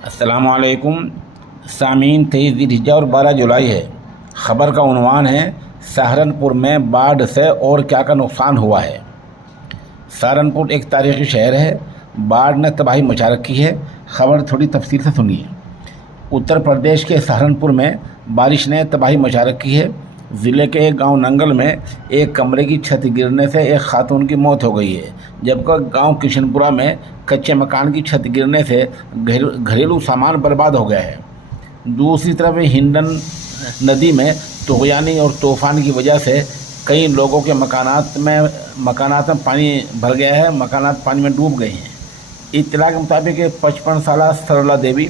अस्सलामुअलैकुम सामीन। 23 ज़िलहिज्जा और 12 जुलाई है। ख़बर का उन्वान है सहारनपुर में बाढ़ से और क्या का नुकसान हुआ है। सहारनपुर एक तारीख़ी शहर है। बाढ़ ने तबाही मचा रखी है। ख़बर थोड़ी तफसील से सुनिए। उत्तर प्रदेश के सहारनपुर में बारिश ने तबाही मचा रखी है। ज़िले के एक गांव नंगल में एक कमरे की छत गिरने से एक खातून की मौत हो गई है, जबकि गांव किशनपुरा में कच्चे मकान की छत गिरने से घरेलू सामान बर्बाद हो गया है। दूसरी तरफ हिंडन नदी में तुग़यानी और तूफ़ान की वजह से कई लोगों के मकानात में पानी भर गया है, मकानात पानी में डूब गए हैं। इत्तला के मुताबिक 55 साला सरला देवी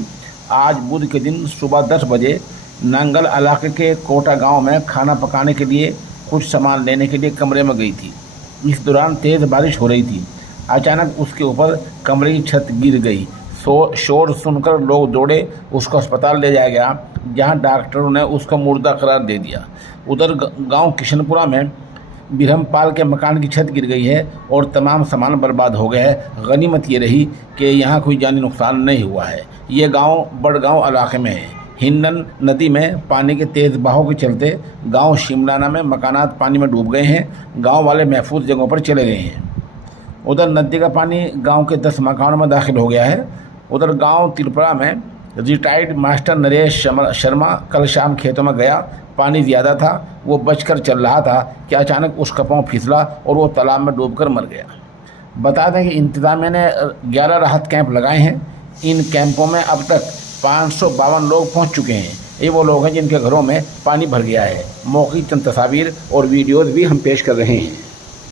आज बुध के दिन सुबह 10 बजे नंगल इलाके के कोटा गांव में खाना पकाने के लिए कुछ सामान लेने के लिए कमरे में गई थी। इस दौरान तेज़ बारिश हो रही थी। अचानक उसके ऊपर कमरे की छत गिर गई। शोर सुनकर लोग दौड़े, उसको अस्पताल ले जाया गया, जहां डॉक्टरों ने उसको मुर्दा करार दे दिया। उधर गांव किशनपुरा में बिरहमपाल के मकान की छत गिर गई है और तमाम सामान बर्बाद हो गया है। गनीमत ये रही कि यहाँ कोई जानी नुकसान नहीं हुआ है। ये गांव बड़गांव इलाके में है। हिंडन नदी में पानी के तेज़ बहाव के चलते गांव शिमलाना में मकानात पानी में डूब गए हैं। गांव वाले महफूज जगहों पर चले गए हैं। उधर नदी का पानी गांव के 10 मकानों में दाखिल हो गया है। उधर गांव तिलपरा में रिटायर्ड मास्टर नरेश शर्मा कल शाम खेतों में गया। पानी ज़्यादा था, वो बचकर चल रहा था कि अचानक उसका पाँव फिसला और वो तालाब में डूबकर मर गया। बता दें कि इंतज़ामिया ने 11 राहत कैंप लगाए हैं। इन कैंपों में अब तक 552 लोग पहुंच चुके हैं। ये वो लोग हैं जिनके घरों में पानी भर गया है। मौके की चंद तस्वीर और वीडियोज़ भी हम पेश कर रहे हैं।